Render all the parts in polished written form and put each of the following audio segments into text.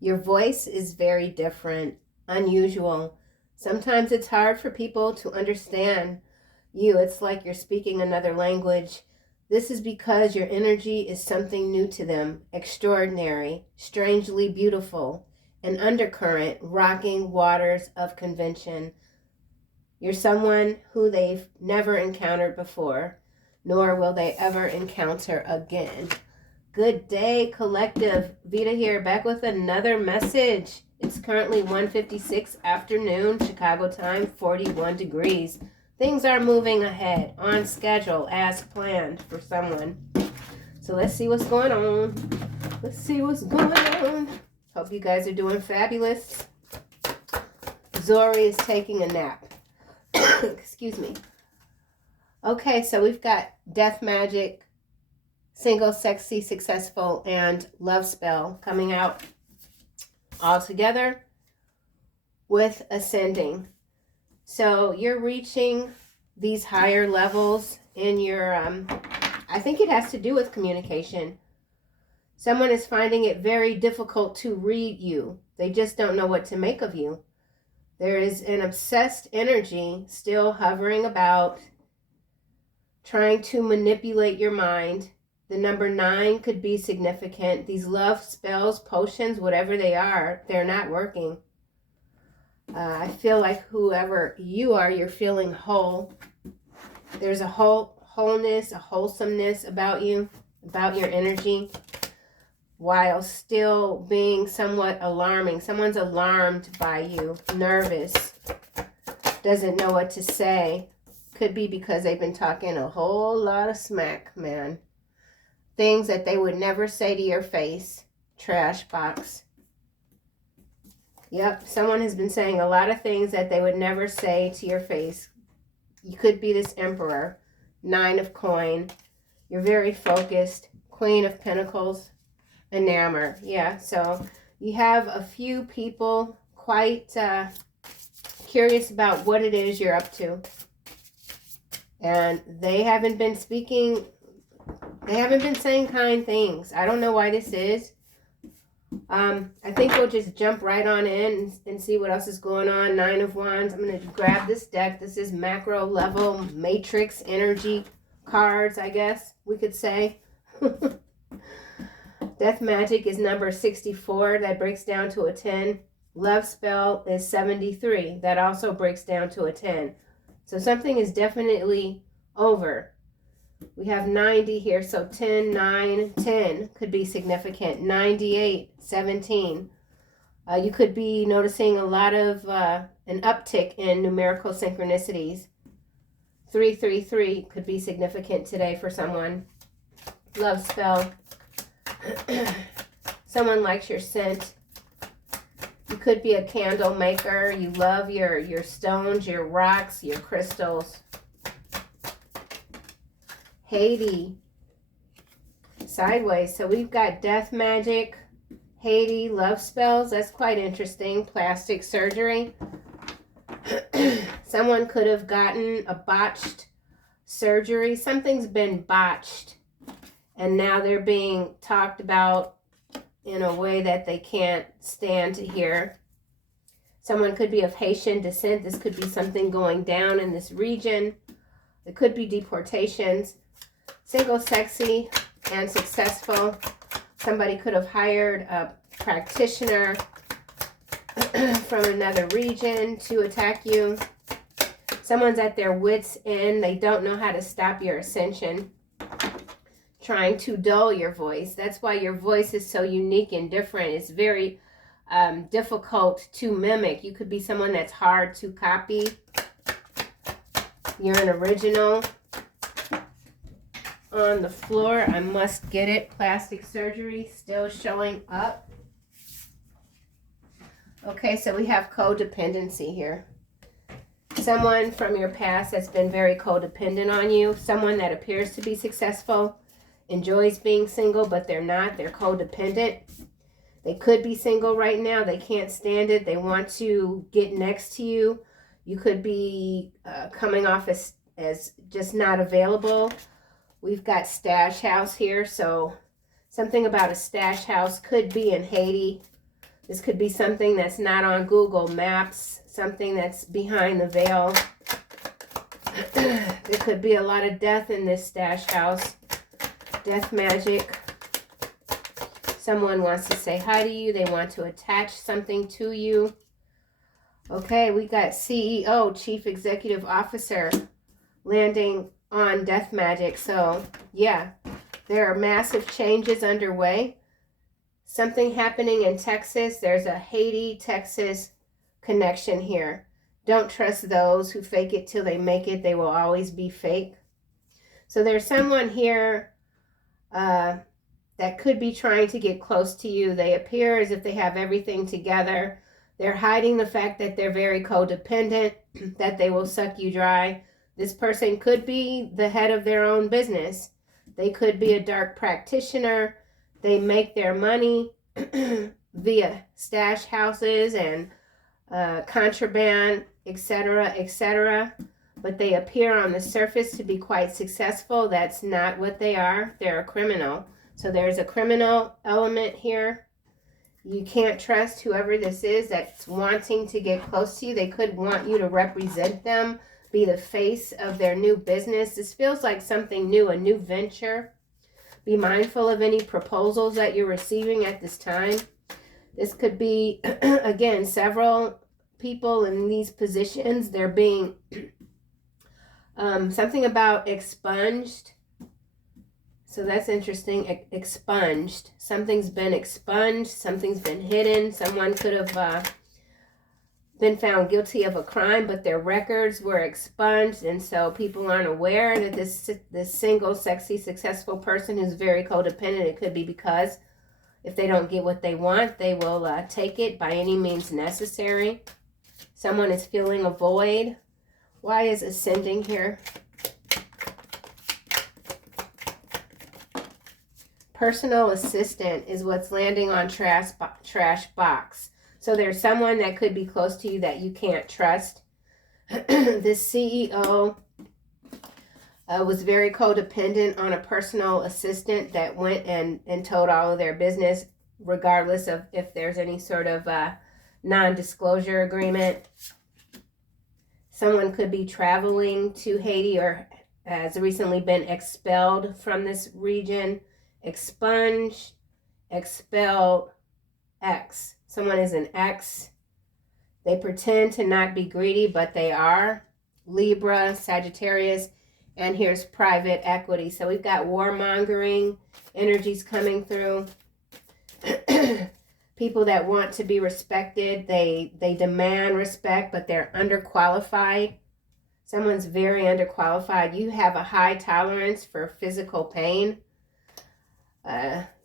Your voice is very different, unusual. Sometimes it's hard for people to understand you. It's like you're speaking another language. This is because your energy is something new to them, extraordinary, strangely beautiful, an undercurrent rocking waters of convention. You're someone who they've never encountered before, nor will they ever encounter again. Good day, collective. Veda here, back with another message. It's currently 1:56 afternoon, Chicago time, 41 degrees. Things are moving ahead, on schedule, as planned for someone. So let's see what's going on. Let's see what's going on. Hope you guys are doing fabulous. Zori is taking a nap. Excuse me. Okay, so we've got Death Magic, Single, Sexy, Successful, and Love Spell coming out all together with Ascending. So you're reaching these higher levels in your, I think it has to do with communication. Someone is finding it very difficult to read you. They just don't know what to make of you. There is an obsessed energy still hovering about, trying to manipulate your mind. The number 9 could be significant. These love spells, potions, whatever they are, they're not working. I feel like whoever you are, you're feeling whole. There's a wholeness, a wholesomeness about you, about your energy, while still being somewhat alarming. Someone's alarmed by you, nervous, doesn't know what to say. Could be because they've been talking a whole lot of smack, man. Things that they would never say to your face. Trash box. Yep, someone has been saying a lot of things that they would never say to your face. You could be this Emperor. 9 of coin. You're very focused. Queen of Pentacles. Enamored. Yeah, so you have a few people quite curious about what it is you're up to. And they haven't been speaking, they haven't been saying kind things. I don't know why this is. I think we'll just jump right on in and see what else is going on. 9 of Wands. I'm going to grab this deck. This is macro level matrix energy cards, I guess we could say. Death Magic is number 64. That breaks down to a 10. Love Spell is 73. That also breaks down to a 10. So something is definitely over. We have 90 here, so 10, 9, 10 could be significant. 98, 17. You could be noticing a lot of an uptick in numerical synchronicities. 333 could be significant today for someone. Love Spell. Someone likes your scent. You could be a candle maker. You love your stones, your rocks, your crystals. Haiti, sideways. So we've got Death Magic, Haiti, love spells. That's quite interesting. Plastic surgery. Someone could have gotten a botched surgery. Something's been botched. And now they're being talked about in a way that they can't stand to hear. Someone could be of Haitian descent. This could be something going down in this region. It could be deportations. Single, sexy, and successful. Somebody could have hired a practitioner from another region to attack you. Someone's at their wits' end. They don't know how to stop your ascension. Trying to dull your voice. That's why your voice is so unique and different. It's very difficult to mimic. You could be someone that's hard to copy. You're an original. On the floor, I must get it. Plastic surgery still showing up. Okay, so we have codependency here. Someone from your past that's been very codependent on you. Someone that appears to be successful, enjoys being single, but they're not. They're codependent. They could be single right now. They can't stand it. They want to get next to you. You could be coming off as just not available. We've got stash house here, so something about a stash house could be in Haiti. This could be something that's not on Google Maps, something that's behind the veil. There could be a lot of death in this stash house. Death magic. Someone wants to say hi to you. They want to attach something to you. Okay, we got CEO, Chief Executive Officer, landing on death magic. So, yeah, there are massive changes underway. Something happening in Texas. There's a Haiti-Texas connection here. Don't trust those who fake it till they make it. They will always be fake. So there's someone here that could be trying to get close to you. They appear as if they have everything together. They're hiding the fact that they're very codependent, that they will suck you dry. This person could be the head of their own business. They could be a dark practitioner. They make their money via stash houses and contraband, etc., etc. But they appear on the surface to be quite successful. That's not what they are. They're a criminal. So there's a criminal element here. You can't trust whoever this is that's wanting to get close to you. They could want you to represent them, be the face of their new business. This feels like something new, a new venture. Be mindful of any proposals that you're receiving at this time. This could be, again, several people in these positions. They're being something about expunged. So that's interesting. Expunged. Something's been expunged. Something's been hidden. Someone could have been found guilty of a crime, but their records were expunged, and so people aren't aware that this single, sexy, successful person who's very codependent, it could be because if they don't get what they want, they will take it by any means necessary. Someone is feeling a void. Why is ascending here? Personal assistant is what's landing on trash box. So there's someone that could be close to you that you can't trust. This CEO was very codependent on a personal assistant that went and told all of their business, regardless of if there's any sort of non-disclosure agreement. Someone could be traveling to Haiti or has recently been expelled from this region. Expunged, expelled, X. Someone is an X. They pretend to not be greedy, but they are. Libra, Sagittarius, and here's private equity. So we've got warmongering energies coming through. People that want to be respected, they demand respect, but they're underqualified. Someone's very underqualified. You have a high tolerance for physical pain.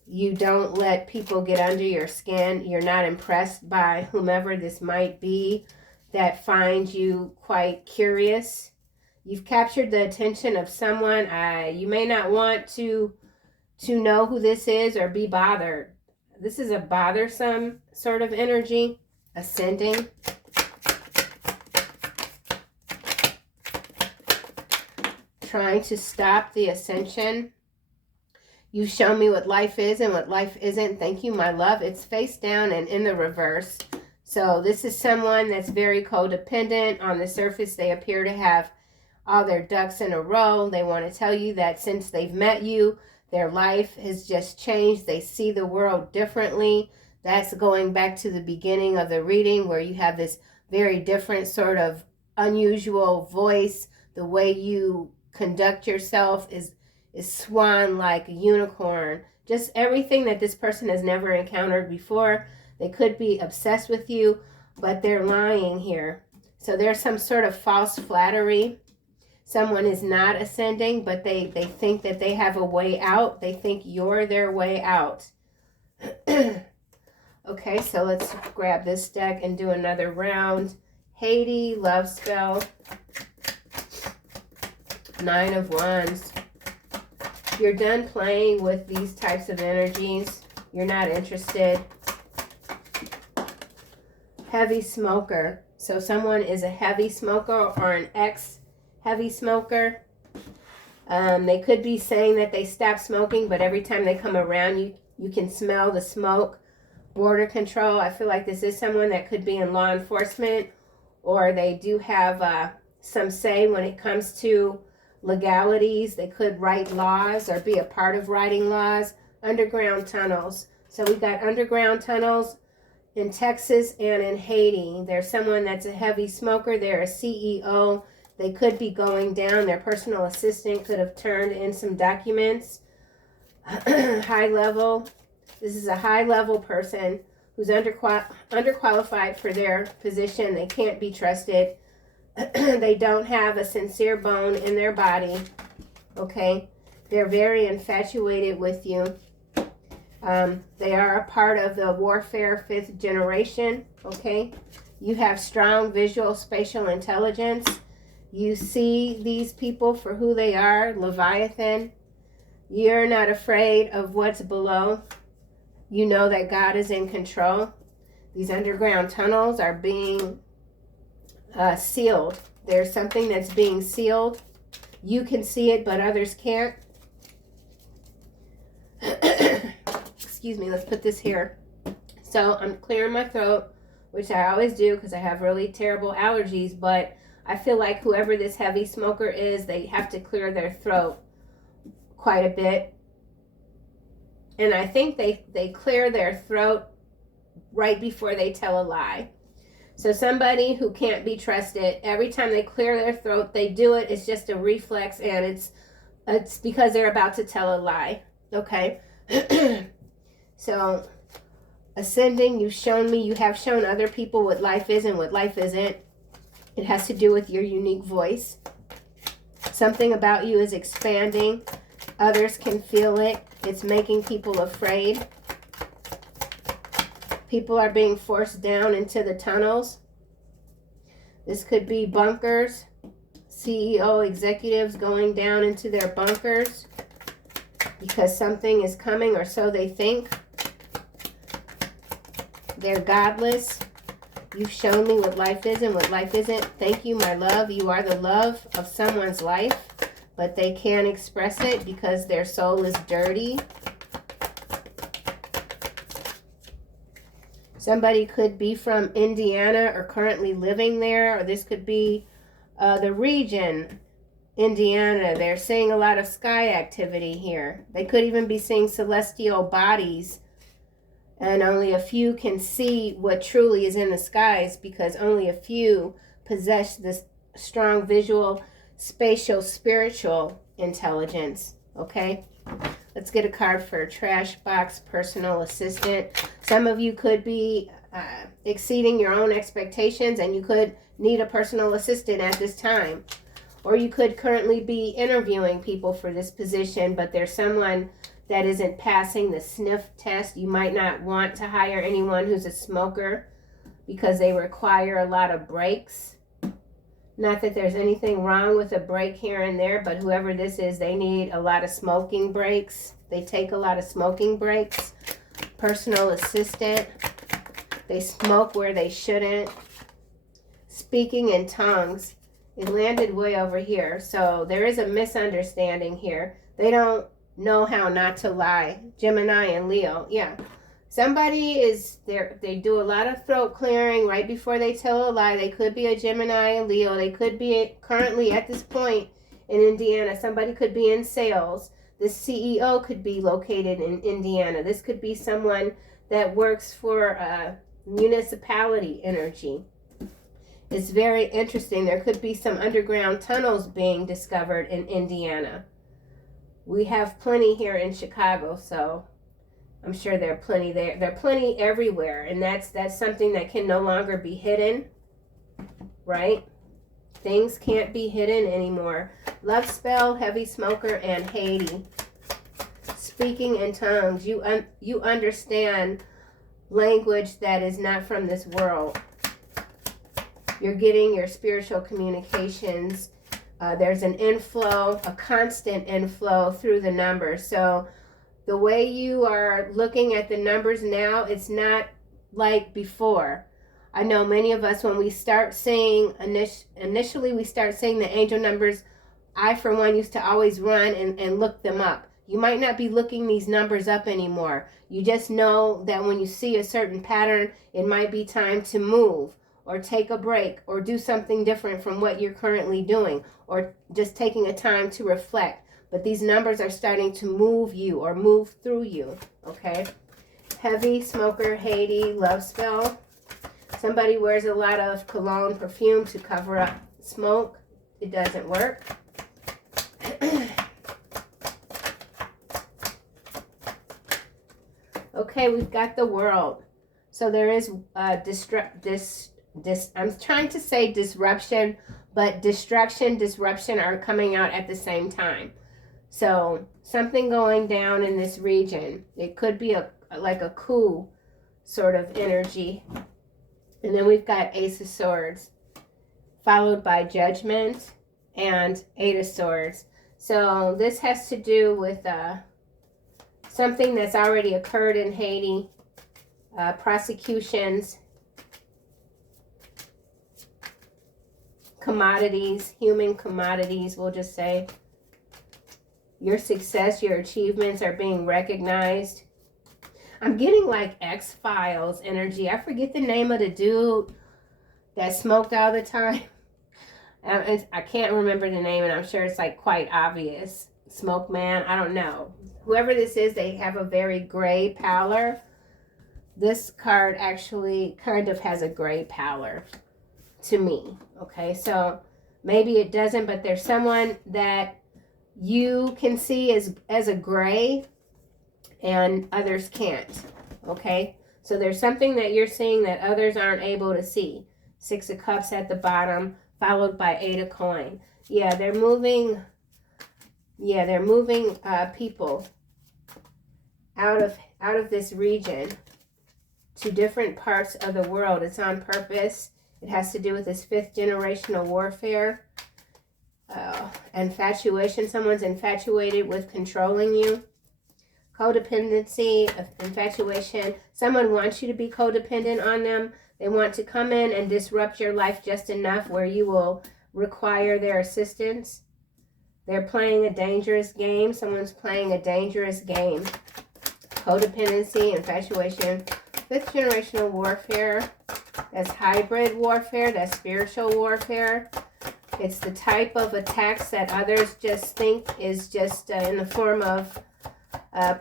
You don't let people get under your skin. You're not impressed by whomever this might be that finds you quite curious. You've captured the attention of someone. You may not want to know who this is or be bothered. This is a bothersome sort of energy. Ascending. Trying to stop the ascension. You show me what life is and what life isn't. Thank you, my love. It's face down and in the reverse. So this is someone that's very codependent. On the surface, they appear to have all their ducks in a row. They want to tell you that since they've met you, their life has just changed. They see the world differently. That's going back to the beginning of the reading where you have this very different sort of unusual voice. The way you conduct yourself is swan-like, a unicorn. Just everything that this person has never encountered before. They could be obsessed with you, but they're lying here. So there's some sort of false flattery. Someone is not ascending, but they think that they have a way out. They think you're their way out. Okay, so let's grab this deck and do another round. Haiti, love spell. 9 of Wands. You're done playing with these types of energies. You're not interested. Heavy smoker. So someone is a heavy smoker or an ex-heavy smoker. They could be saying that they stopped smoking, but every time they come around, you can smell the smoke. border control. I feel like this is someone that could be in law enforcement, or they do have some say when it comes to legalities. They could write laws or be a part of writing laws. Underground tunnels. So we got underground tunnels in Texas and in Haiti. There's someone that's a heavy smoker. They're a CEO. They could be going down. Their personal assistant could have turned in some documents. High level. This is a high level person who's underqualified for their position. They can't be trusted. They don't have a sincere bone in their body. Okay? They're very infatuated with you. They are a part of the warfare 5th generation. Okay? You have strong visual spatial intelligence. You see these people for who they are, Leviathan. You're not afraid of what's below. You know that God is in control. These underground tunnels are being sealed. There's something that's being sealed. You can see it, but others can't. Excuse me, let's put this here. So I'm clearing my throat, which I always do because I have really terrible allergies, but I feel like whoever this heavy smoker is, they have to clear their throat quite a bit. And I think they clear their throat right before they tell a lie. So somebody who can't be trusted, every time they clear their throat, they do it. It's just a reflex, and it's because they're about to tell a lie. Okay? So, ascending, you have shown other people what life is and what life isn't. It has to do with your unique voice. Something about you is expanding. Others can feel it. It's making people afraid. People are being forced down into the tunnels. This could be bunkers. CEO executives going down into their bunkers because something is coming, or so they think. They're godless. You've shown me what life is and what life isn't. Thank you, my love. You are the love of someone's life, but they can't express it because their soul is dirty. Somebody could be from Indiana or currently living there, or this could be the region, Indiana. They're seeing a lot of sky activity here. They could even be seeing celestial bodies, and only a few can see what truly is in the skies because only a few possess this strong visual, spatial, spiritual intelligence. Okay? Let's get a card for trash box personal assistant. Some of you could be exceeding your own expectations, and you could need a personal assistant at this time. Or you could currently be interviewing people for this position, but there's someone that isn't passing the sniff test. You might not want to hire anyone who's a smoker because they require a lot of breaks. Not that there's anything wrong with a break here and there, but whoever this is, they need a lot of smoking breaks. They take a lot of smoking breaks. Personal assistant. They smoke where they shouldn't. Speaking in tongues. It landed way over here. So there is a misunderstanding here. They don't know how not to lie. Gemini and Leo. Yeah. Somebody is there. They do a lot of throat clearing right before they tell a lie. They could be a Gemini and Leo. They could be currently at this point in Indiana. Somebody could be in sales. The CEO could be located in Indiana. This could be someone that works for municipality energy. It's very interesting. There could be some underground tunnels being discovered in Indiana. We have plenty here in Chicago, so I'm sure there are plenty there. There are plenty everywhere, and that's something that can no longer be hidden, right? Things can't be hidden anymore. Love spell, heavy smoker, and Haiti. Speaking in tongues. You understand language that is not from this world. You're getting your spiritual communications. There's an inflow, a constant inflow through the numbers. So the way you are looking at the numbers now, it's not like before. I know many of us, when we start seeing, initially we start seeing the angel numbers, I, for one, used to always run and look them up. You might not be looking these numbers up anymore. You just know that when you see a certain pattern, it might be time to move or take a break or do something different from what you're currently doing, or just taking a time to reflect. But these numbers are starting to move you or move through you, okay? Heavy smoker, Haiti, love spell. Somebody wears a lot of cologne, perfume to cover up smoke. It doesn't work. Okay, we've got the World. So there is I'm trying to say disruption, but distraction, disruption are coming out at the same time. So something going down in this region. It could be like a coup sort of energy. And then we've got Ace of Swords, followed by Judgment and Eight of Swords. So this has to do with something that's already occurred in Haiti, prosecutions, commodities, human commodities, we'll just say. Your success, your achievements are being recognized. I'm getting like X-Files energy. I forget the name of the dude that smoked all the time. I can't remember the name, and I'm sure it's like quite obvious. Smoke Man, I don't know. Whoever this is, they have a very gray pallor. This card actually kind of has a gray pallor to me. Okay, so maybe it doesn't, but there's someone that you can see as a gray and others can't. Okay, so there's something that you're seeing that others aren't able to see. Six of Cups at the bottom, followed by Eight of Coin. Yeah, they're moving. Yeah, they're moving people out of this region to different parts of the world. It's on purpose. It has to do with this 5th generational warfare. Infatuation. Someone's infatuated with controlling you. Codependency, infatuation. Someone wants you to be codependent on them. They want to come in and disrupt your life just enough where you will require their assistance. They're playing a dangerous game. Someone's playing a dangerous game. Codependency, infatuation. 5th generational warfare. That's hybrid warfare. That's spiritual warfare. It's the type of attacks that others just think is just in the form of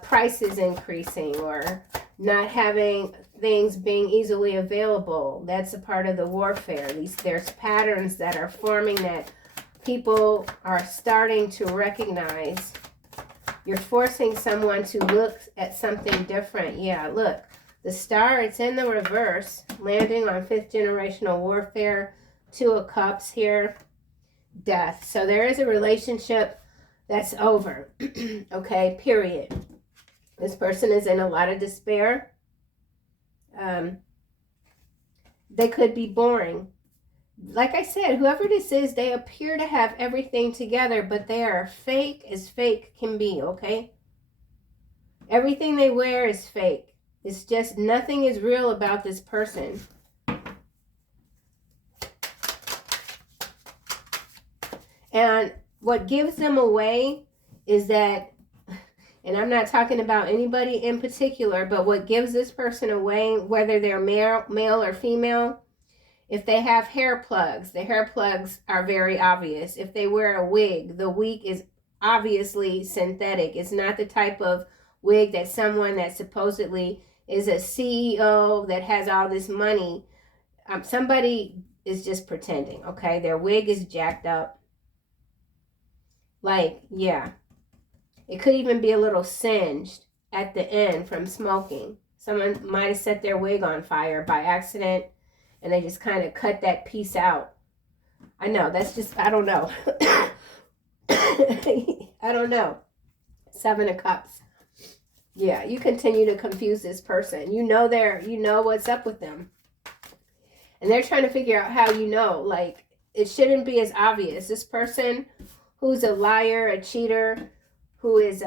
prices increasing or not having things being easily available. That's a part of the warfare. There's patterns that are forming that people are starting to recognize. You're forcing someone to look at something different. Yeah, look. The star, it's in the reverse. Landing on 5th generational warfare. 2 of Cups here. Death. So there is a relationship that's over. Okay, period. This person is in a lot of despair. They could be boring. Like I said, whoever this is, they appear to have everything together, but they are fake as fake can be, okay? Everything they wear is fake. It's just nothing is real about this person. And what gives them away is that, and I'm not talking about anybody in particular, but what gives this person away, whether they're male or female, if they have hair plugs, the hair plugs are very obvious. If they wear a wig, the wig is obviously synthetic. It's not the type of wig that someone that supposedly is a CEO that has all this money. Somebody is just pretending, okay? Their wig is jacked up. Like, yeah. It could even be a little singed at the end from smoking. Someone might have set their wig on fire by accident, and they just kind of cut that piece out. I know, that's just, I don't know. I don't know. 7 of Cups. Yeah, you continue to confuse this person. You know what's up with them. And they're trying to figure out how you know. Like, it shouldn't be as obvious. This person who's a liar, a cheater, who is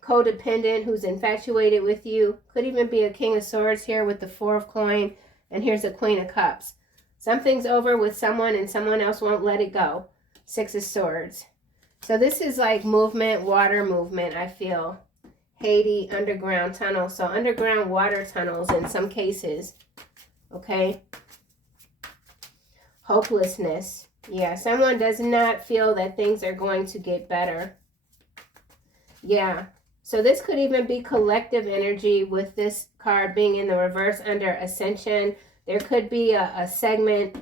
codependent, who's infatuated with you, could even be a King of Swords here with the 4 of Coin, and here's a Queen of Cups. Something's over with someone and someone else won't let it go. 6 of Swords. So this is like movement, water movement, I feel. Haiti, underground tunnels. So underground water tunnels in some cases. Okay. Hopelessness. Yeah, someone does not feel that things are going to get better. Yeah. So this could even be collective energy with this card being in the reverse under ascension. There could be a segment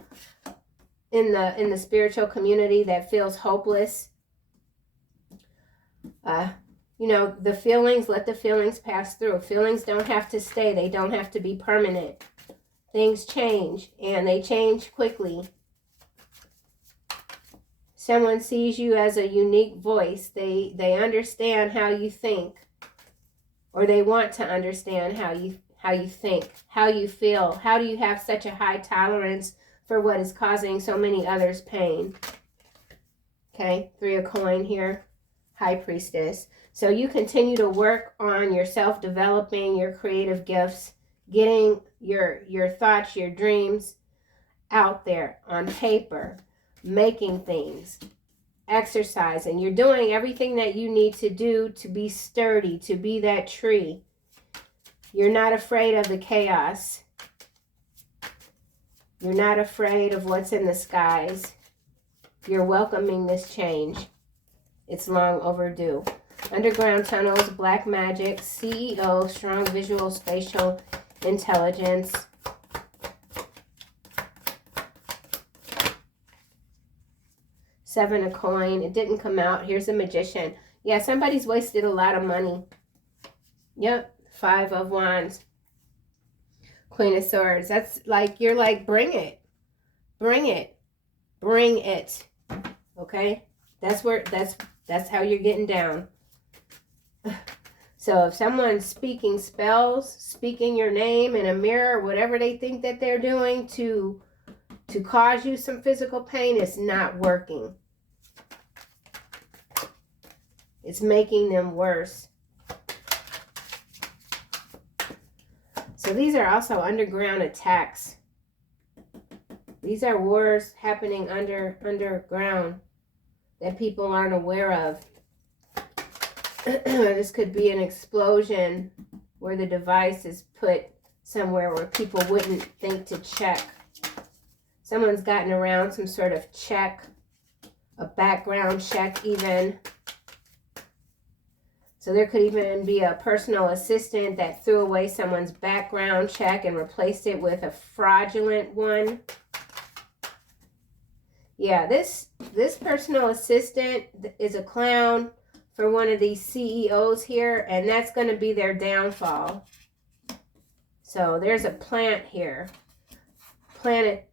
in the spiritual community that feels hopeless. You know, the feelings, let the feelings pass through. Feelings don't have to stay. They don't have to be permanent. Things change, and they change quickly. Someone sees you as a unique voice. They understand how you think, or they want to understand how you think, how you feel. How do you have such a high tolerance for what is causing so many others pain? Okay, 3 of coin here. High Priestess. So you continue to work on yourself, developing your creative gifts, getting your thoughts, your dreams out there on paper, making things, exercising. You're doing everything that you need to do to be sturdy, to be that tree. You're not afraid of the chaos. You're not afraid of what's in the skies. You're welcoming this change. It's long overdue. Underground tunnels, black magic, CEO, strong visual spatial intelligence. Seven of coin. It didn't come out. Here's a magician. Yeah, somebody's wasted a lot of money. Yep. 5 of wands. Queen of swords. That's like, you're like, bring it. Bring it. Bring it. Okay? That's how you're getting down. So if someone's speaking spells, speaking your name in a mirror, whatever they think that they're doing to cause you some physical pain, it's not working. It's making them worse. So these are also underground attacks. These are wars happening underground that people aren't aware of. This could be an explosion where the device is put somewhere where people wouldn't think to check. Someone's gotten around some sort of check, a background check even. So there could even be a personal assistant that threw away someone's background check and replaced it with a fraudulent one. Yeah, this personal assistant is a clown for one of these CEOs here, and that's going to be their downfall. So there's a plant here. Plantier,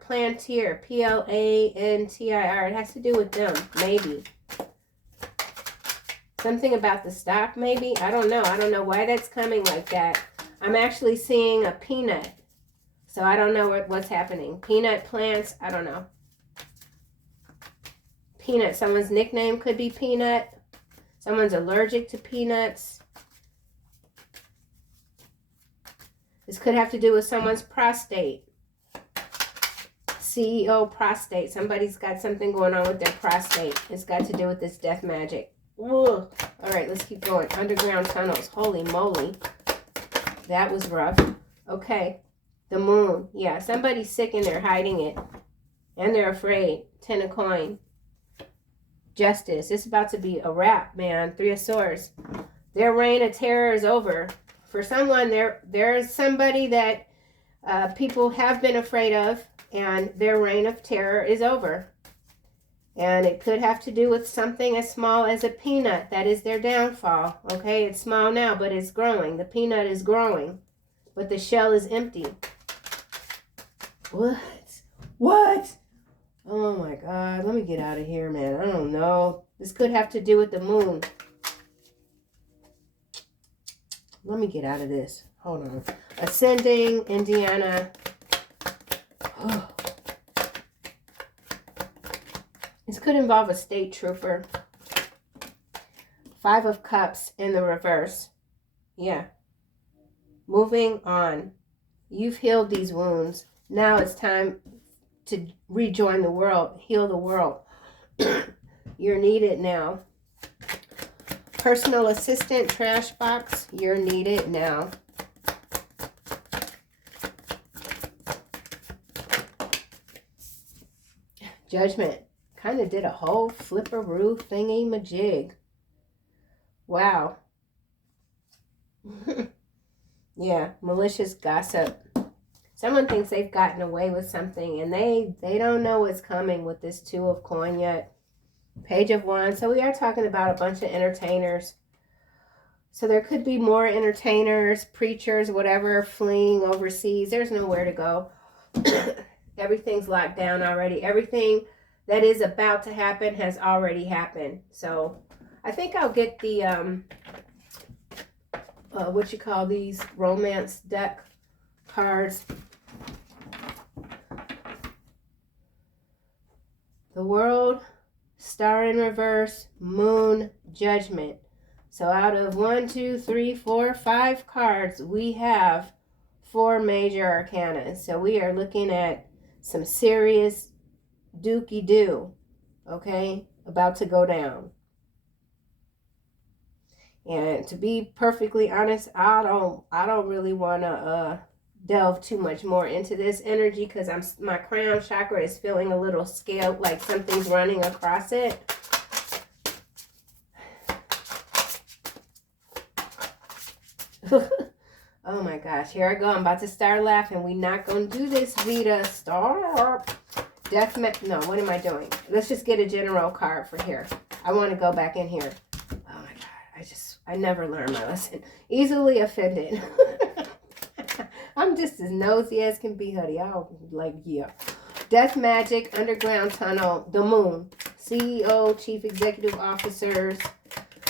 Plantir. It has to do with them, maybe. Something about the stock, maybe? I don't know. I don't know why that's coming like that. I'm actually seeing a peanut. So I don't know what's happening. Peanut plants, I don't know. Peanut, someone's nickname could be Peanut. Someone's allergic to peanuts. This could have to do with someone's prostate. CEO prostate. Somebody's got something going on with their prostate. It's got to do with this death magic. Ugh. All right, let's keep going. Underground tunnels. Holy moly. That was rough. Okay. The moon. Yeah, somebody's sick and they're hiding it. And they're afraid. 10 of coin. Justice. It's about to be a wrap, man. 3 of swords. Their reign of terror is over. For someone, there's somebody that people have been afraid of, and their reign of terror is over. And it could have to do with something as small as a peanut. That is their downfall. Okay, it's small now, but it's growing. The peanut is growing, but the shell is empty. What? Oh my God, let me get out of here, man. I don't know. This could have to do with the moon. Let me get out of this. Hold on. Ascending, Indiana. Oh. This could involve a state trooper. 5 of Cups in the reverse. Yeah. Moving on. You've healed these wounds. Now it's time to rejoin the world. Heal the world. You're needed now. Personal assistant, trash box, you're needed now. Judgment. Kind of did a whole flipperoo thingy-majig. Wow. Yeah, malicious gossip. Someone thinks they've gotten away with something, and they don't know what's coming with this Two of Coin yet. Page of Wands. So we are talking about a bunch of entertainers. So there could be more entertainers, preachers, whatever, fleeing overseas. There's nowhere to go. Everything's locked down already. Everything that is about to happen has already happened. So I think I'll get the, what you call these, romance deck cards. The World, Star in Reverse, Moon, Judgment. So out of 1, 2, 3, 4, 5 cards, we have 4 major arcana. So we are looking at some serious dookie-doo, okay, about to go down. And to be perfectly honest, I don't really want to delve too much more into this energy, because my crown chakra is feeling a little scaled, like something's running across it. Oh my gosh, here I go. I'm about to start laughing. We're not going to do this, Veda. Stop. No, what am I doing? Let's just get a general card for here. I want to go back in here. Oh my God, I never learn my lesson. Easily offended. I'm just as nosy as can be, honey. Yeah. Death Magic, Underground Tunnel, the Moon, CEO, Chief Executive Officers,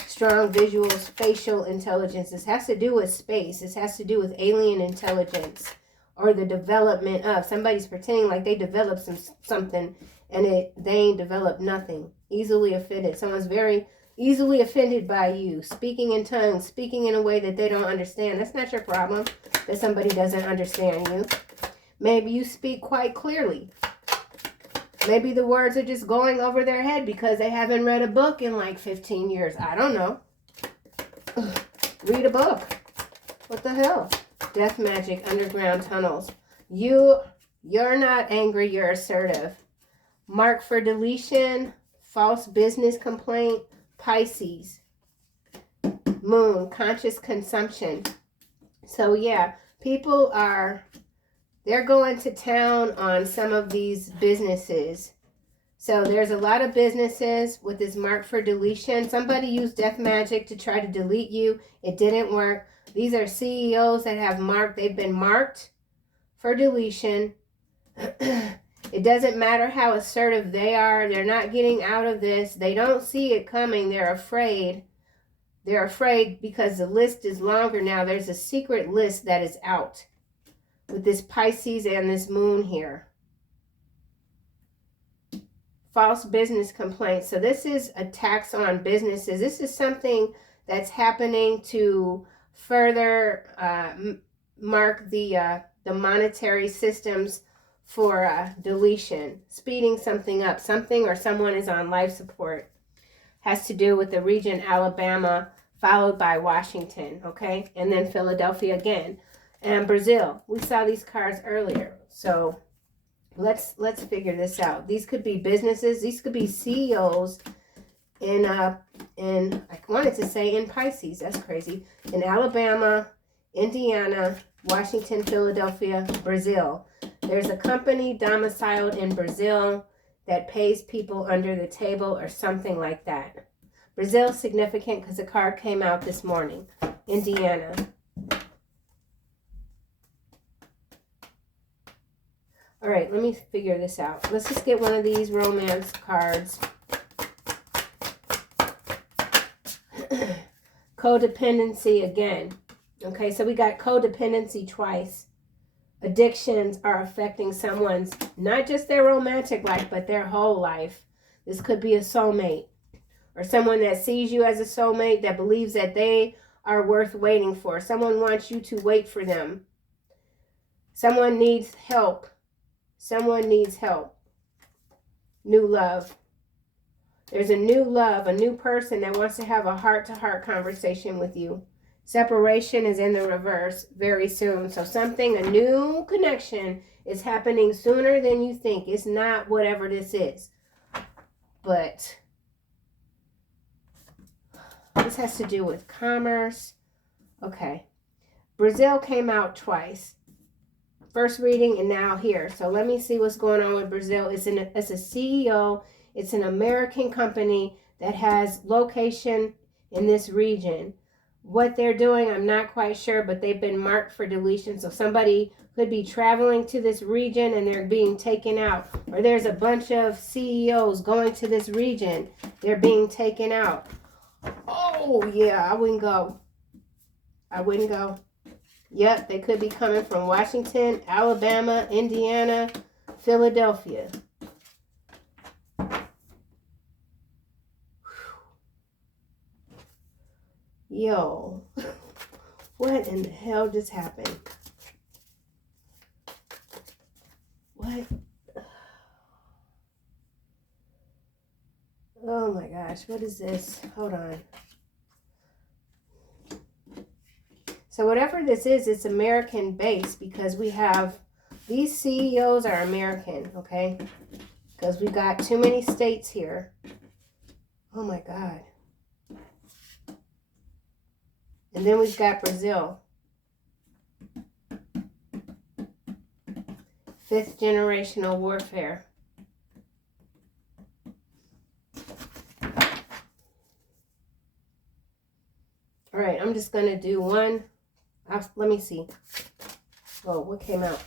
strong visuals, facial intelligence. This has to do with space. This has to do with alien intelligence or the development of. Somebody's pretending like they developed something and they ain't developed nothing. Easily offended. Someone's very easily offended by you. Speaking in tongues, speaking in a way that they don't understand. That's not your problem that somebody doesn't understand you. Maybe you speak quite clearly. Maybe the words are just going over their head because they haven't read a book in like 15 years. I don't know. Read a book. What the hell? Death Magic, Underground Tunnels. You're not angry, you're assertive. Mark for deletion, false business complaint, Pisces. Moon, conscious consumption. So yeah, people they're going to town on some of these businesses. So there's a lot of businesses with this mark for deletion. Somebody used death magic to try to delete you. It didn't work. These are CEOs that have marked. They've been marked for deletion. It doesn't matter how assertive they are. They're not getting out of this. They don't see it coming. They're afraid. They're afraid because the list is longer now. There's a secret list that is out with this Pisces and this moon here. False business complaints. So this is attacks on businesses. This is something that's happening to further mark the monetary systems for deletion, speeding something up. Something or someone is on life support. Has to do with the region Alabama, followed by Washington, okay? And then Philadelphia again. And Brazil. We saw these cards earlier. So let's figure this out. These could be businesses. These could be CEOs in I wanted to say in Pisces. That's crazy. In Alabama, Indiana, Washington, Philadelphia, Brazil. There's a company domiciled in Brazil that pays people under the table or something like that. Brazil's significant because the card came out this morning. Indiana. All right, let me figure this out. Let's just get one of these romance cards. Codependency again. Okay, so we got codependency twice. Addictions are affecting someone's, not just their romantic life, but their whole life. This could be a soulmate or someone that sees you as a soulmate, that believes that they are worth waiting for. Someone wants you to wait for them. Someone needs help. Someone needs help. New love. There's a new love, a new person that wants to have a heart-to-heart conversation with you. Separation is in the reverse very soon. So something, a new connection is happening sooner than you think. It's not whatever this is. But this has to do with commerce. Okay. Brazil came out twice. First reading and now here. So let me see what's going on with Brazil. It's a CEO. It's an American company that has location in this region. What they're doing, I'm not quite sure, but they've been marked for deletion. So somebody could be traveling to this region and they're being taken out. Or there's a bunch of CEOs going to this region. They're being taken out. Oh, yeah, I wouldn't go. I wouldn't go. Yep, they could be coming from Washington, Alabama, Indiana, Philadelphia. Yo, what in the hell just happened? What? Oh my gosh, what is this? Hold on. So whatever this is, it's American based because we have, these CEOs are American, okay? Because we got too many states here. Oh my God. And then we've got Brazil. 5th generational warfare. All right, I'm just going to do one. Let me see. Oh, what came out?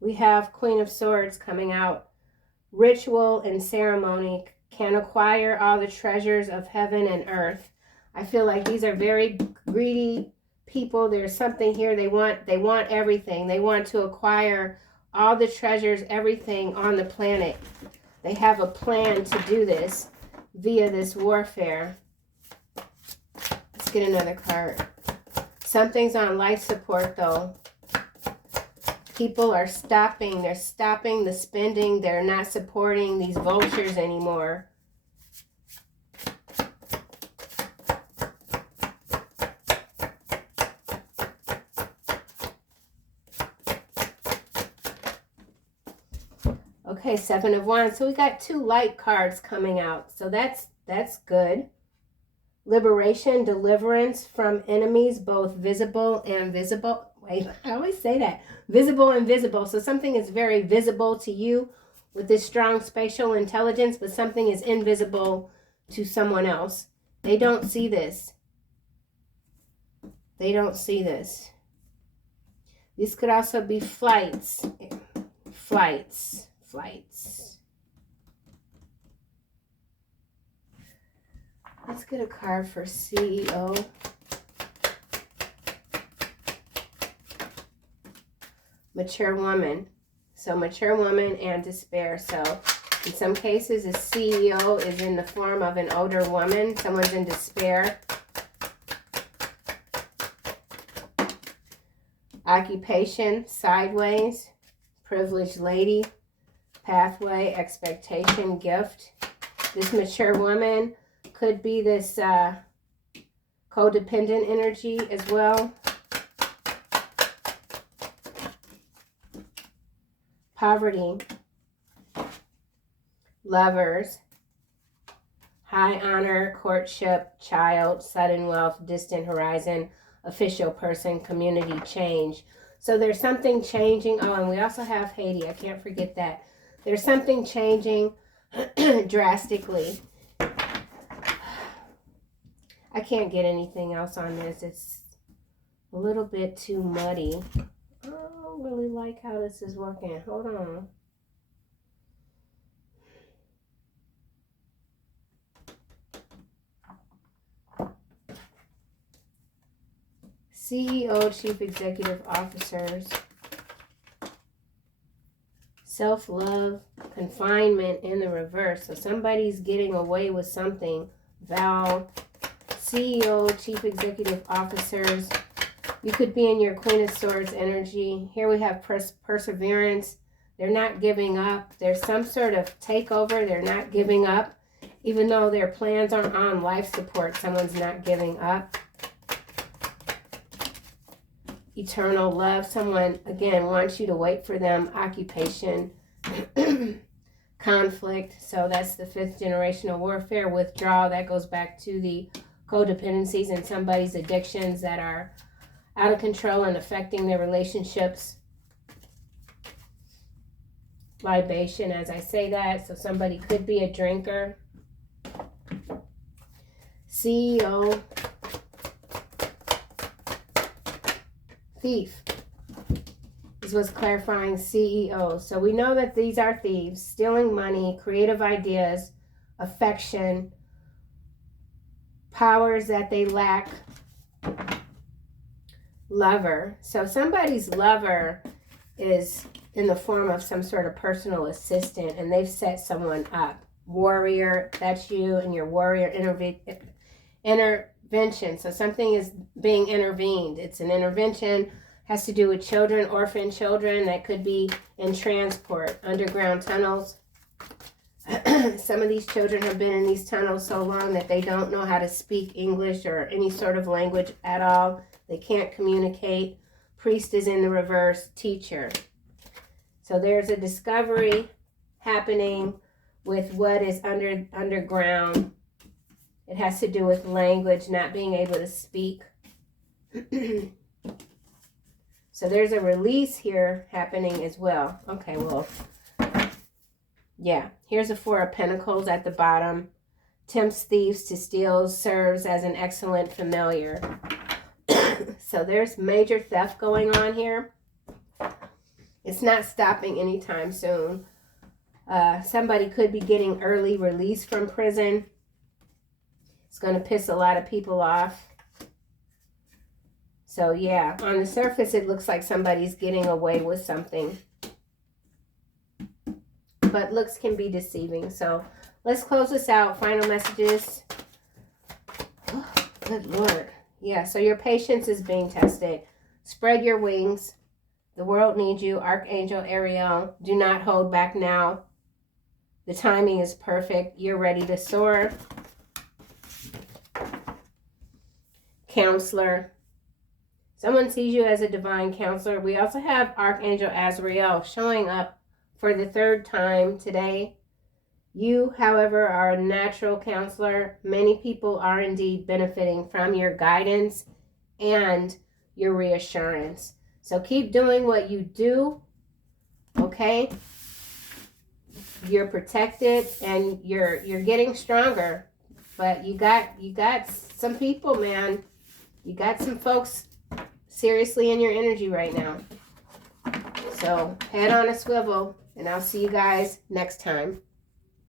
We have Queen of Swords coming out. Ritual and ceremony can acquire all the treasures of heaven and earth. I feel like these are very greedy people. There's something here. They want everything. They want to acquire all the treasures, everything on the planet. They have a plan to do this via this warfare. Let's get another card. Something's on life support though. People are stopping. They're stopping the spending. They're not supporting these vultures anymore. Okay, 7 of Wands. So we got 2 light cards coming out. So that's good. Liberation, deliverance from enemies, both visible and visible. Wait, I always say that. Visible and visible. So something is very visible to you with this strong spatial intelligence, but something is invisible to someone else. They don't see this. They don't see this. This could also be flights. Flights. Let's get a card for CEO. Mature woman. So mature woman and despair. So in some cases, a CEO is in the form of an older woman. Someone's in despair. Occupation, sideways. Privileged lady. Pathway, expectation, gift. This mature woman could be this codependent energy as well. Poverty. Lovers. High honor, courtship, child, sudden wealth, distant horizon, official person, community change. So there's something changing. Oh, and we also have Haiti. I can't forget that. There's something changing drastically. I can't get anything else on this. It's a little bit too muddy. I don't really like how this is working. Hold on. CEO, Chief Executive Officers. Self-love, confinement in the reverse. So somebody's getting away with something. Vow, CEO, Chief Executive Officers. You could be in your Queen of Swords energy. Here we have perseverance. They're not giving up. There's some sort of takeover. They're not giving up. Even though their plans are on life support, someone's not giving up. Eternal love. Someone, again, wants you to wait for them. Occupation. Conflict. So that's the 5th generational warfare. Withdrawal. That goes back to the codependencies and somebody's addictions that are out of control and affecting their relationships. Libation, as I say that. So somebody could be a drinker. CEO. Thief is what's clarifying CEO. So we know that these are thieves, stealing money, creative ideas, affection, powers that they lack. Lover. So somebody's lover is in the form of some sort of personal assistant, and they've set someone up. Warrior, that's you and your warrior intervention. So something is being intervened. It's an intervention, has to do with children, orphan children that could be in transport, underground tunnels. Some of these children have been in these tunnels so long that they don't know how to speak English or any sort of language at all. They can't communicate. Priest is in the reverse, teacher. So there's a discovery happening with what is underground. It has to do with language, not being able to speak. So there's a release here happening as well. Okay, well, yeah. Here's a 4 of Pentacles at the bottom. Tempts thieves to steal, serves as an excellent familiar. So there's major theft going on here. It's not stopping anytime soon. Somebody could be getting early release from prison. It's going to piss a lot of people off. So yeah, on the surface it looks like somebody's getting away with something. But looks can be deceiving. So let's close this out. Final messages. Oh, good Lord. Yeah, so your patience is being tested. Spread your wings. The world needs you. Archangel Ariel, do not hold back now. The timing is perfect. You're ready to soar. Counselor. Someone sees you as a divine counselor. We also have Archangel Azrael showing up for the 3rd time today. You, however, are a natural counselor. Many people are indeed benefiting from your guidance and your reassurance. So keep doing what you do, okay? You're protected and you're getting stronger. But you got some people, man. You got some folks seriously in your energy right now. So head on a swivel, and I'll see you guys next time.